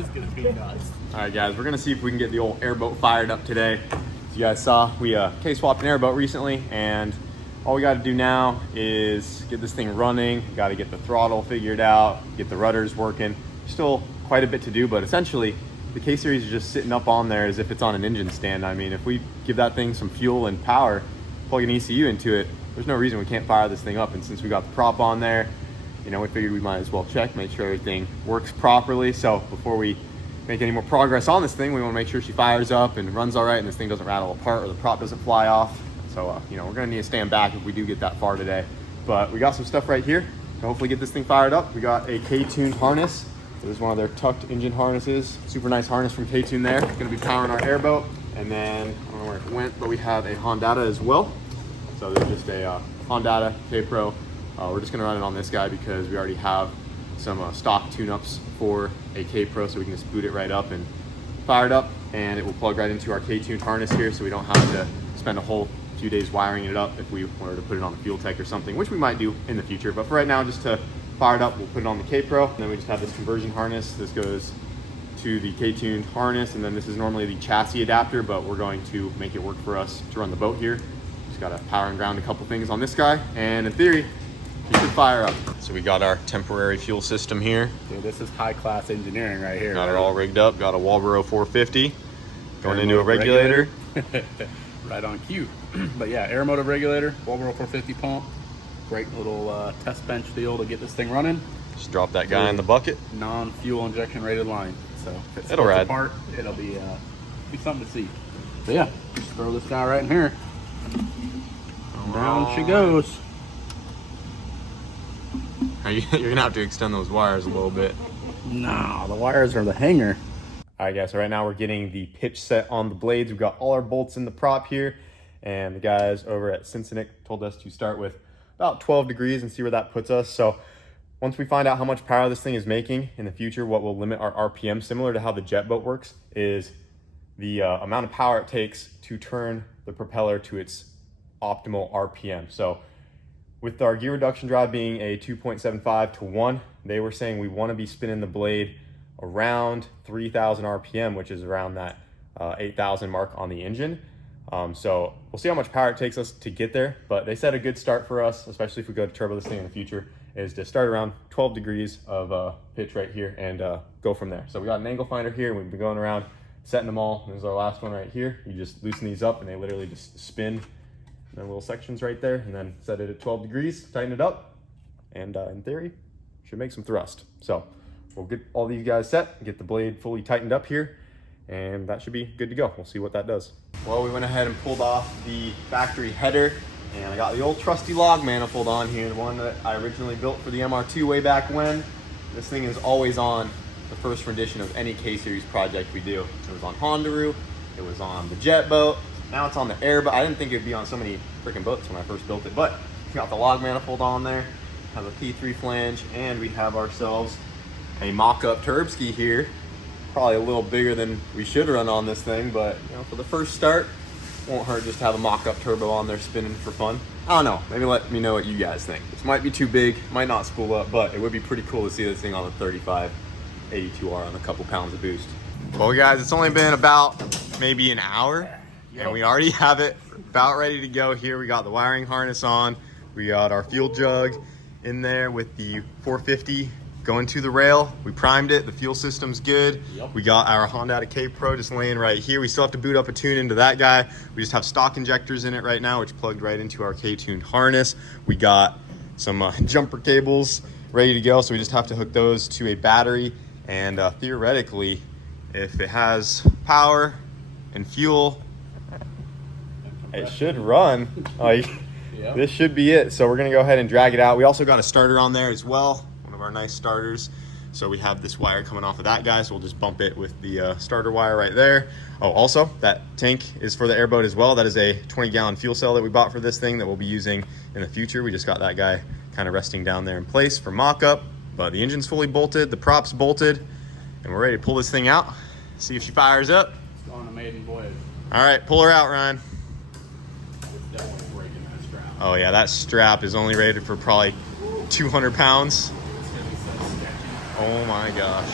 is gonna be nuts. All right, guys, we're gonna see if we can get the old airboat fired up today. As you guys saw, we K-swapped an airboat recently, and all we got to do now is get this thing running. We got to get the throttle figured out, get the rudders working. Still quite a bit to do, but essentially the K-series is just sitting up on there as if it's on an engine stand. I mean, if we give that thing some fuel and power, plug an ECU into it, there's no reason we can't fire this thing up. And since we got the prop on there, you know, we figured we might as well check, make sure everything works properly. So before we make any more progress on this thing, we want to make sure she fires up and runs all right and this thing doesn't rattle apart or the prop doesn't fly off. So, you know, we're gonna need to stand back if we do get that far today. But we got some stuff right here to hopefully get this thing fired up. We got a K-tuned harness. This is one of their tucked engine harnesses. Super nice harness from K-tune there. It's gonna be powering our airboat. And then, I don't know where it went, but we have a Hondata as well. So there's just a Hondata K-Pro. We're just gonna run it on this guy because we already have some stock tune-ups for a K-Pro, so we can just boot it right up and fire it up, and it will plug right into our K-tuned harness here, so we don't have to spend a whole few days wiring it up if we were to put it on a fuel tech or something, which we might do in the future. But for right now, just to fire it up, we'll put it on the K-Pro, and then we just have this conversion harness. This goes to the K-tuned harness, and then this is normally the chassis adapter, but we're going to make it work for us to run the boat here. Just gotta power and ground a couple things on this guy, and in theory, you should fire up. So we got our temporary fuel system here. Dude, this is high-class engineering right here. Got it all rigged up. Got a Walbro 450 going into a regulator. Right on cue. But yeah, air motive regulator, Walbro 450 pump. Great little test bench deal to get this thing running. Just drop that guy in the bucket. Non-fuel injection rated line. So if it it'll ride. Apart, it'll be something to see. So yeah, just throw this guy right in here. Down she goes. You're gonna have to extend those wires a little bit. No, the wires are the hanger. All right, guys, so right now we're getting the pitch set on the blades. We've got all our bolts in the prop here, and the guys over at Cincinnati told us to start with about 12 degrees and see where that puts us. So once we find out how much power this thing is making in the future, what will limit our RPM, similar to how the jet boat works, is the amount of power it takes to turn the propeller to its optimal RPM. So with our gear reduction drive being a 2.75 to 1, they were saying we want to be spinning the blade around 3,000 RPM, which is around that 8,000 mark on the engine. So we'll see how much power it takes us to get there, but they said a good start for us, especially if we go to turbo this thing in the future, is to start around 12 degrees of pitch right here and go from there. So we got an angle finder here, and we've been going around setting them all. This is our last one right here. You just loosen these up and they literally just spin in their little sections right there, and then set it at 12 degrees, tighten it up, and in theory, should make some thrust. So we'll get all these guys set, get the blade fully tightened up here, and that should be good to go. We'll see what that does. Well, we went ahead and pulled off the factory header, and I got the old trusty log manifold on here, the one that I originally built for the MR2 way back when. This thing is always on the first rendition of any K-series project we do. It was on Hondaroo, it was on the jet boat, now it's on the Airboat. I didn't think it'd be on so many freaking boats when I first built it, but we got the log manifold on there, have a P3 flange, and we have ourselves a mock-up turbski here. Probably a little bigger than we should run on this thing, but you know, for the first start, won't hurt just to have a mock-up turbo on there spinning for fun. I don't know, maybe let me know what you guys think. This might be too big, might not spool up, but it would be pretty cool to see this thing on the 35 82R on a couple pounds of boost. Well, guys, it's only been about maybe an hour, and we already have it about ready to go here. We got the wiring harness on, we got our fuel jug in there with the 450 going to the rail. We primed it, the fuel system's good. Yep. We got our Hondata K-Pro just laying right here. We still have to boot up a tune into that guy. We just have stock injectors in it right now, which plugged right into our K-tuned harness. We got some jumper cables ready to go, so we just have to hook those to a battery, and theoretically, if it has power and fuel, it should run. Like, yep. This should be it. So we're gonna go ahead and drag it out. We also got a starter on there as well, one of our nice starters. So we have this wire coming off of that guy, so we'll just bump it with the starter wire right there. Oh, also, that tank is for the Airboat as well. That is a 20-gallon fuel cell that we bought for this thing that we'll be using in the future. We just got that guy kind of resting down there in place for mock-up, but the engine's fully bolted, the prop's bolted, and we're ready to pull this thing out, see if she fires up. It's on a maiden voyage. All right, pull her out, Ryan. It's definitely breaking that strap. Oh yeah, that strap is only rated for probably 200 pounds. Oh my gosh.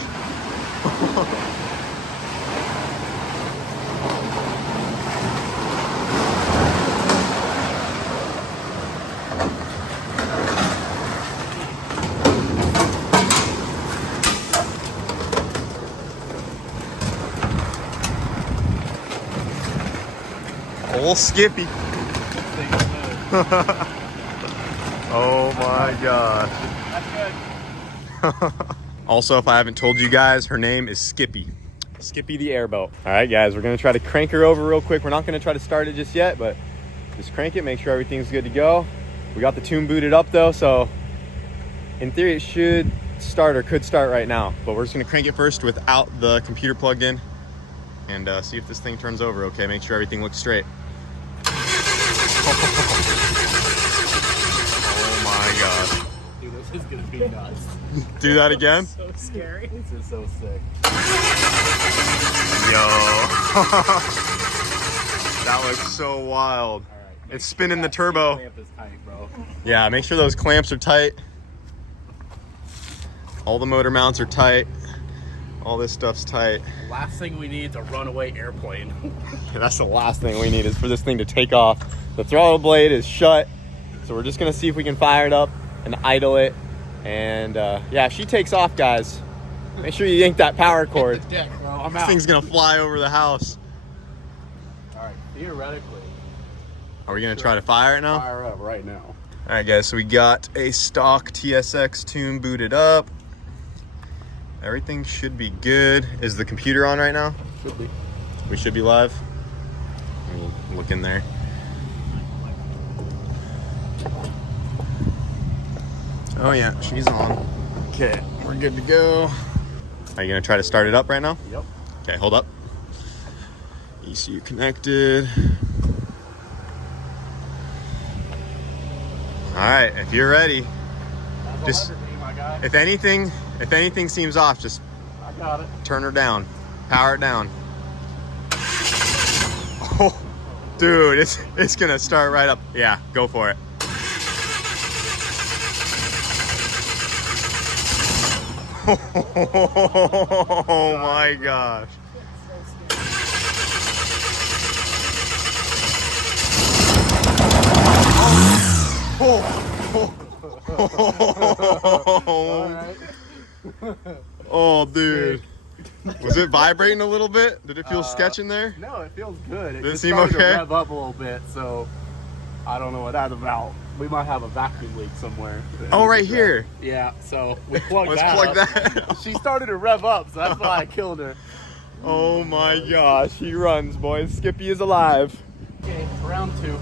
Old Skippy. Oh my gosh. That's good. Also, if I haven't told you guys, her name is Skippy. Skippy the airboat. All right, guys, we're gonna try to crank her over real quick. We're not gonna try to start it just yet, but just crank it, make sure everything's good to go. We got the tune booted up though, so in theory it should start or could start right now. But we're just gonna crank it first without the computer plugged in and see if this thing turns over, okay? Make sure everything looks straight. Oh my gosh. Dude, this is gonna be nuts. Do that again? So scary. This is so sick. Yo. That looks so wild. All right, It's spinning the turbo. Clamp is tight, bro. Yeah, make sure those clamps are tight. All the motor mounts are tight. All this stuff's tight. The last thing we need is a runaway airplane. That's the last thing we need is for this thing to take off. The throttle blade is shut, so we're just gonna see if we can fire it up and idle it. And yeah, if she takes off, guys, make sure you yank that power cord. Hit the deck, bro. I'm This out. thing's gonna fly over the house. All right, theoretically, Are we gonna try to fire it now? fire up right now. All right, guys, so we got a stock TSX tune booted up. Everything should be good. Is the computer on right now? Should be. We should be live. We'll look in there. Oh yeah, she's on. Okay, we're good to go. Are you gonna try to start it up right now? Yep. Okay, hold up. ECU connected. All right, if you're ready, just my guy. if anything seems off, just I got it. turn her down, power it down. Oh, dude, it's gonna start right up. Yeah, go for it. Oh my gosh. All right. Oh, dude. Was it vibrating a little bit? Did it feel sketch in there? No, it feels good. It Does it just seem started okay? to rev up a little bit, so I don't know what that's about. We might have a vacuum leak somewhere. Oh, right here. Yeah, so we plugged Let's that plug up. that. She started to rev up, so that's why I killed her. Oh my gosh, he runs, boys. Skippy is alive. Okay, round 2.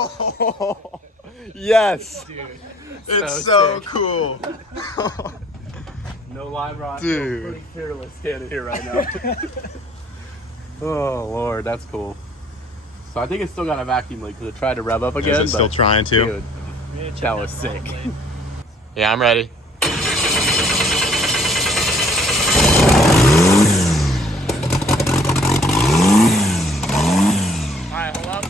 Oh, yes. Dude, It's so sick. cool. No lie, Ron. Dude. Pretty fearless standing here right now. Oh Lord, that's cool. So I think it's still got a vacuum leak because it tried to rev up again. Is it still but, trying to? Dude, that was sick. Yeah, I'm ready. Alright, hold up.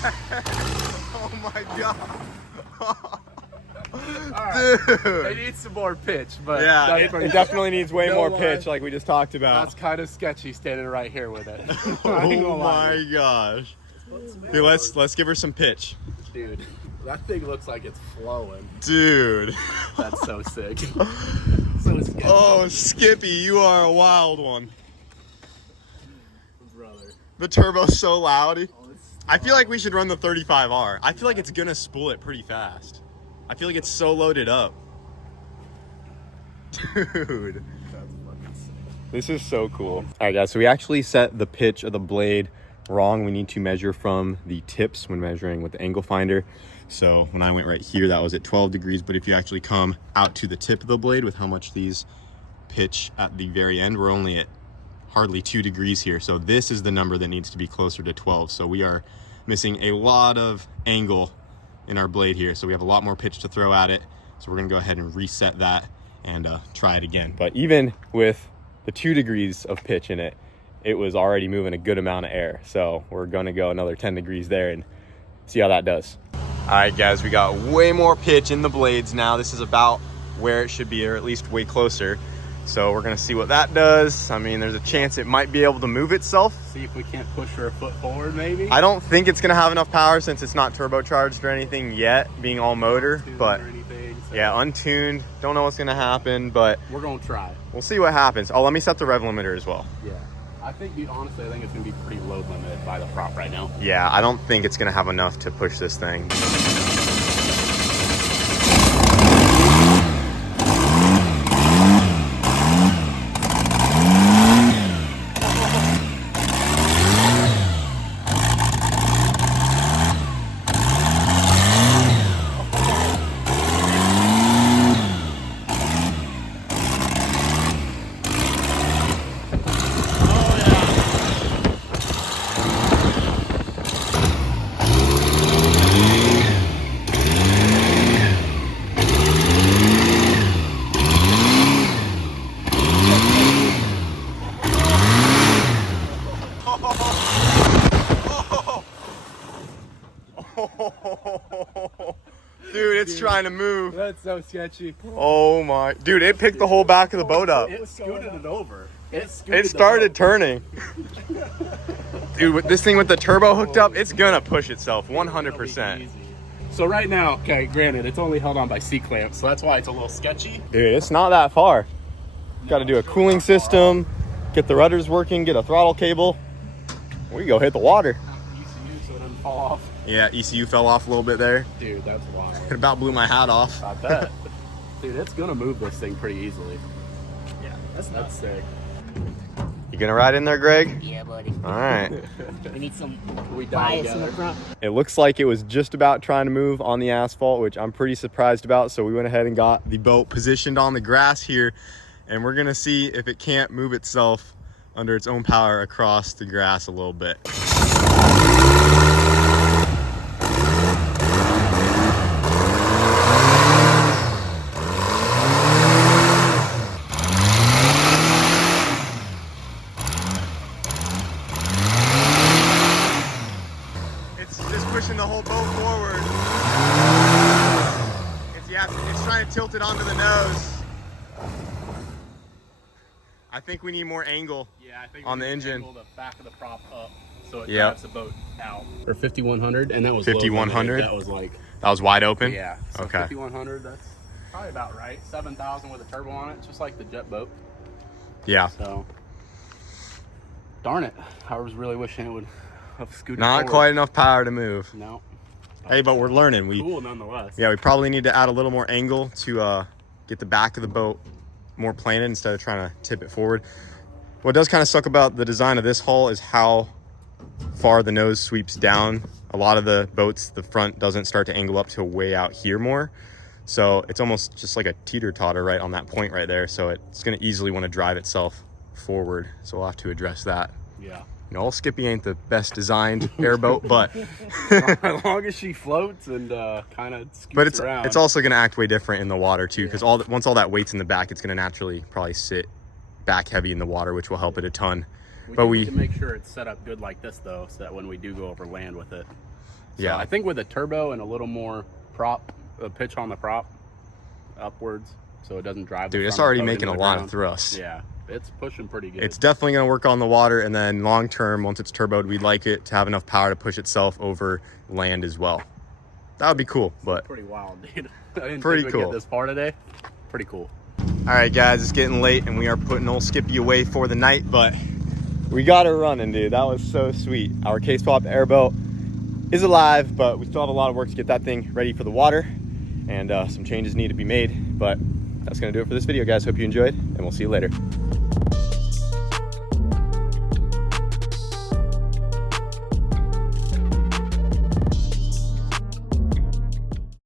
Oh my god. Alright. They Dude. need some more pitch, but Yeah, that's it pretty- definitely needs way No more lie. pitch like we just talked about. That's kind of sketchy standing right here with it. I ain't gonna Oh lie. my gosh. Dude, let's give her some pitch. Dude, that thing looks like it's flowing. Dude. That's so sick. So sketchy. Oh, Skippy, you are a wild one. Brother. The turbo's so loud. I feel like we should run the 35R. I feel like it's gonna spool it pretty fast. I feel like it's so loaded up. Dude. This is so cool. All right, guys, so we actually set the pitch of the blade wrong. We need to measure from the tips when measuring with the angle finder. So when I went right here, that was at 12 degrees. But if you actually come out to the tip of the blade with how much these pitch at the very end, we're only at hardly 2 degrees here. So this is the number that needs to be closer to 12. So we are missing a lot of angle in our blade here. So we have a lot more pitch to throw at it. So we're gonna go ahead and reset that and try it again. But even with the 2 degrees of pitch in it, it was already moving a good amount of air. So we're gonna go another 10 degrees there and see how that does. All right, guys, we got way more pitch in the blades now. This is about where it should be, or at least way closer. So we're gonna see what that does. I mean, there's a chance it might be able to move itself. See if we can't push her a foot forward, maybe. I don't think it's gonna have enough power since it's not turbocharged or anything yet, being all motor, but yeah, untuned. Don't know what's gonna happen, but we're gonna try. We'll see what happens. Oh, let me set the rev limiter as well. Yeah. Honestly, I think it's gonna be pretty load limited by the prop right now. Yeah, I don't think it's gonna have enough to push this thing. Dude, it's trying to move. That's so sketchy. Oh my, dude, it picked the whole back of the boat up. It scooted it over. It started turning. Dude, with this thing with the turbo hooked up, it's gonna push itself 100%. So right now, okay, granted, it's only held on by C-clamps, so that's why it's a little sketchy. Dude, it's not that far. Got to do a cooling system, get the rudders working, get a throttle cable. We go hit the water. ECU so it doesn't fall off. Yeah, ECU fell off a little bit there. Dude, that's wild. It about blew my hat off. I bet. Dude, it's gonna move this thing pretty easily. Yeah, that's sick. You gonna ride in there, Greg? Yeah, buddy. All right. We need some We die bias in the together. front. It looks like it was just about trying to move on the asphalt, which I'm pretty surprised about. So we went ahead and got the boat positioned on the grass here, and we're gonna see if it can't move itself under its own power across the grass a little bit. Pushing the whole boat forward. It's trying to tilt it onto the nose. I think we need more angle. Yeah, I think on the engine. Angle the back of the prop up so it Yep. drives the boat out. Or 5100, and that was 5100? That was like, That was wide open? yeah. So Okay. 5100, that's probably about right. 7,000 with a turbo on it, just like the jet boat. Yeah. So, darn it. I was really wishing it would have scooted Not forward. quite enough power to move. No. Hey, but we're learning. Cool nonetheless. Yeah, we probably need to add a little more angle to get the back of the boat more planted instead of trying to tip it forward. What does kind of suck about the design of this hull is how far the nose sweeps down. A lot of the boats, the front doesn't start to angle up till way out here more. So it's almost just like a teeter-totter right on that point right there. So it's going to easily want to drive itself forward. So we'll have to address that. Yeah. You know, old Skippy ain't the best designed airboat, but As long as she floats and kind of scoots but it's around. it's also going to act way different in the water too, because once all that weight's in the back, it's going to naturally probably sit back heavy in the water, which will help it a ton. We need to make sure it's set up good like this though, so that when we do go over land with it. So yeah, I think with a turbo and a little more pitch on the prop upwards, so it doesn't drive. dude, the it's front already boat making into a the lot ground. of thrust. Yeah, it's pushing pretty good. It's definitely going to work on the water, and then long term, once it's turboed, we'd like it to have enough power to push itself over land as well. That would be cool, but pretty wild, dude. I didn't pretty think we'd cool. get this far today. Pretty cool. all right, guys, it's getting late, and we are putting old Skippy away for the night, but we got her running, dude. That was so sweet. Our K-swapped Airboat is alive, but we still have a lot of work to get that thing ready for the water, and some changes need to be made, but that's going to do it for this video, guys. Hope you enjoyed, and we'll see you later.